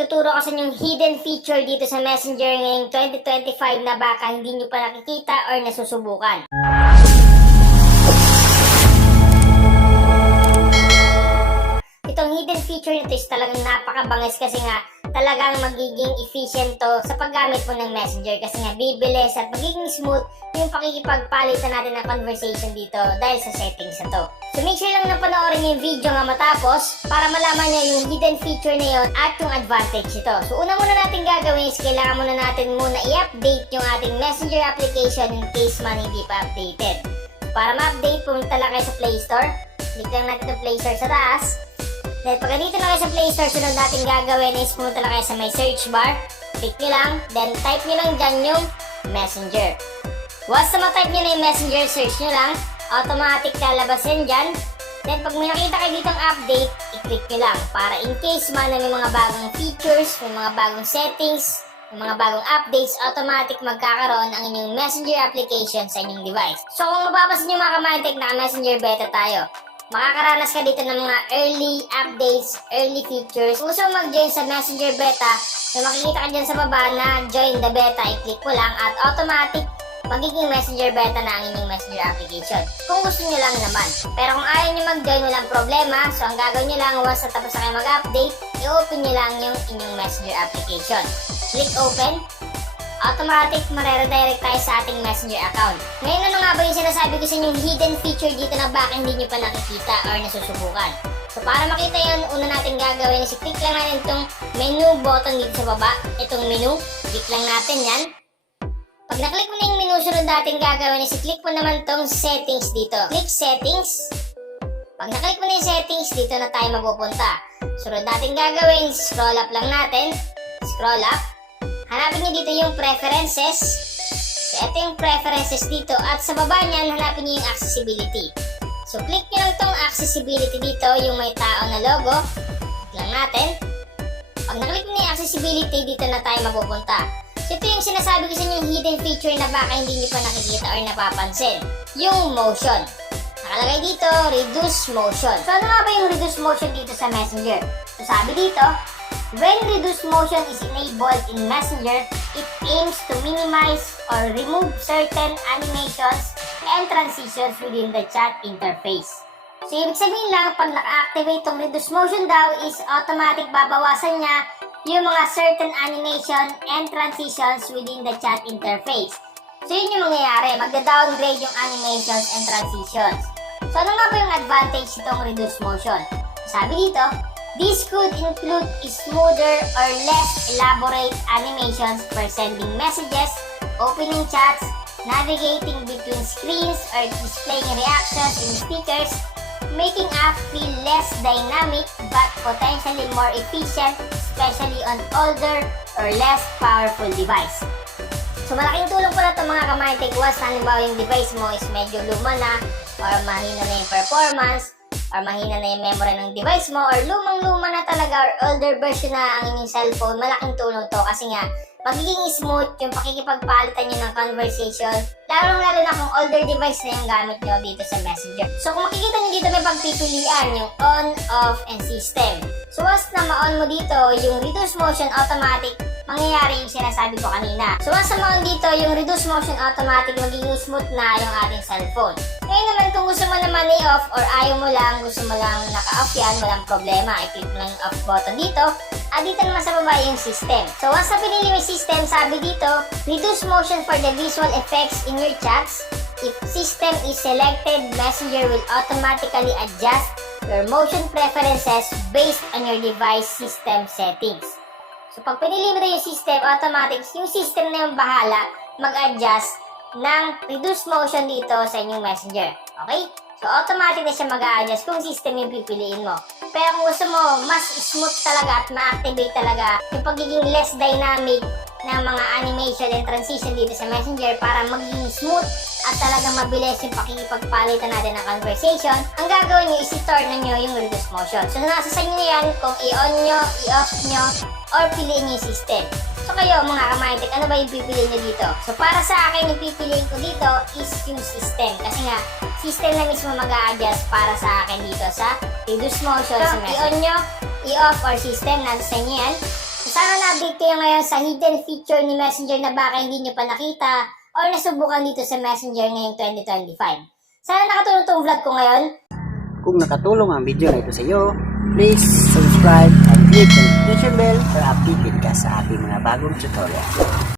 Tuturo ko sa inyong hidden feature dito sa Messenger ngayong 2025 na baka hindi nyo pa nakikita or nasusubukan. Itong hidden feature nito is talagang napakabangis kasi nga talagang magiging efficient to sa paggamit mo ng Messenger kasi nga bibilis at magiging smooth yung pakikipagpalitan natin ng conversation dito dahil sa settings na to. So make sure lang na panoorin yung video nga matapos para malaman nyo yung hidden feature na yun at yung advantage nito. So una muna natin gagawin is kailangan muna natin i-update yung ating Messenger application in case man hindi pa updated. Para ma-update, pumunta lang kayo sa Play Store. Click lang natin yung Play Store sa taas. Then pag dito na kayo sa Play Store, sunod natin gagawin is pumunta lang kayo sa may search bar. Click nyo lang, then type nyo lang dyan yung Messenger. Once na ma-type nyo na yung Messenger, search nyo lang, automatic lalabas yan dyan. Then pag may nakita kayo ditong update, i-click nyo lang para in case man na may mga bagong features, may mga bagong settings, may mga bagong updates, automatic magkakaroon ang inyong Messenger application sa inyong device. So kung mapapasin nyo mga Kamaitek, naka-Messenger beta tayo. Makakaranas ka dito ng mga early updates, early features. Kung gusto mo mag-join sa Messenger beta, may makikita ka dyan sa baba na join the beta, i-click mo lang at automatic magiging Messenger beta na ang inyong Messenger application. Kung gusto nyo lang naman. Pero kung ayaw nyo mag-join, walang problema. So ang gagawin nyo lang, once na tapos na kayo mag-update, i-open nyo lang yung inyong Messenger application. Click open. Automatic mare-redirect tayo sa ating Messenger account. Ngayon ano nga ba yung sinasabi ko sa inyong hidden feature dito na baka hindi nyo pa nakikita or nasusubukan. So para makita yun, una natin gagawin is i-click lang natin itong menu button dito sa baba. Itong menu, click lang natin yan. Pag na-click mo na yung menu, sunod natin gagawin is i-click mo naman itong settings dito. Click settings. Pag na-click mo na yung settings, dito na tayo mapupunta. Sunod natin gagawin, scroll up lang natin. Scroll up. Hanapin nyo dito yung preferences. So, ito yung preferences dito. At sa baba niyan, hanapin nyo yung accessibility. So, click nyo lang itong accessibility dito, yung may tao na logo. Click lang natin. Pag naklik nyo yung accessibility, dito na tayo mapupunta. So, ito yung sinasabi ko sa inyo yung hidden feature na baka hindi nyo pa nakikita or napapansin. Yung motion. Nakalagay dito, reduce motion. So, ano nga ba yung reduce motion dito sa Messenger? So, sabi dito, when reduced motion is enabled in Messenger, it aims to minimize or remove certain animations and transitions within the chat interface. So, ibig sabihin lang, pag naka-activate itong reduced motion daw is automatic babawasan niya yung mga certain animation and transitions within the chat interface. So, yun yung mangyayari. Magda-downgrade yung animations and transitions. So, ano nga ba yung advantage itong reduced motion? Sabi dito, this could include smoother or less elaborate animations for sending messages, opening chats, navigating between screens, or displaying reactions in stickers, making apps feel less dynamic but potentially more efficient, especially on older or less powerful device. So malaking tulong po na ito mga Kamaitek once halimbawa yung device mo is medyo luma na or mahina na yung performance or mahina na yung memory ng device mo or lumang-luma na talaga or older version na ang inyong cellphone, malaking tulong to kasi nga magiging smooth yung pakikipagpalitan nyo ng conversation, lalo na kung older device na yung gamit nyo dito sa Messenger. So kung makikita nyo dito may pagpipilian yung on, off, and system. So once na ma-on mo dito yung reduce motion automatic, mangyayari yung sinasabi ko kanina. So once na ma-on dito yung reduce motion automatic, magiging smooth na yung ating cellphone. Ngayon naman kung gusto mo naman i-off or ayaw mo lang, gusto mo lang naka-off yan, walang problema. I-click mo lang yung off button dito. At dito naman sa baba yung system. So once na pinili mo yung system, sabi dito, reduce motion for the visual effects in your chats. If system is selected, Messenger will automatically adjust your motion preferences based on your device system settings. So pag pinili mo na yung system, automatic yung system na yung bahala mag-adjust ng reduce motion dito sa inyong Messenger. Okay? So automatic na siya mag-a-adjust kung system yung pipiliin mo. Pero kung gusto mo mas smooth talaga at ma-activate talaga yung pagiging less dynamic ng mga animation and transition dito sa Messenger para maging smooth at talagang mabilis yung pakikipagpalitan natin ng conversation, ang gagawin nyo is i-turn na nyo yung reduce motion. So nasa sa inyo yan kung i-on nyo, i-off nyo, or piliin nyo yung system. So kayo mga Kamaitek, ano ba yung pipiliin nyo dito? So para sa akin, yung pipiliin ko dito is yung system. Kasi nga, system na mismo mag-a-adjust para sa akin dito sa reduce motion sa Messenger. I-on nyo, i-off or system, nasa sa inyo yan. So update kayo ngayon sa hidden feature ni Messenger na baka hindi nyo pa nakita or nasubukan dito sa Messenger ngayong 2025. Sana nakatulong tong vlog ko ngayon. Kung nakatulong ang video na ito sa iyo, please subscribe and click the notification bell para updated ka sa ating mga bagong tutorial.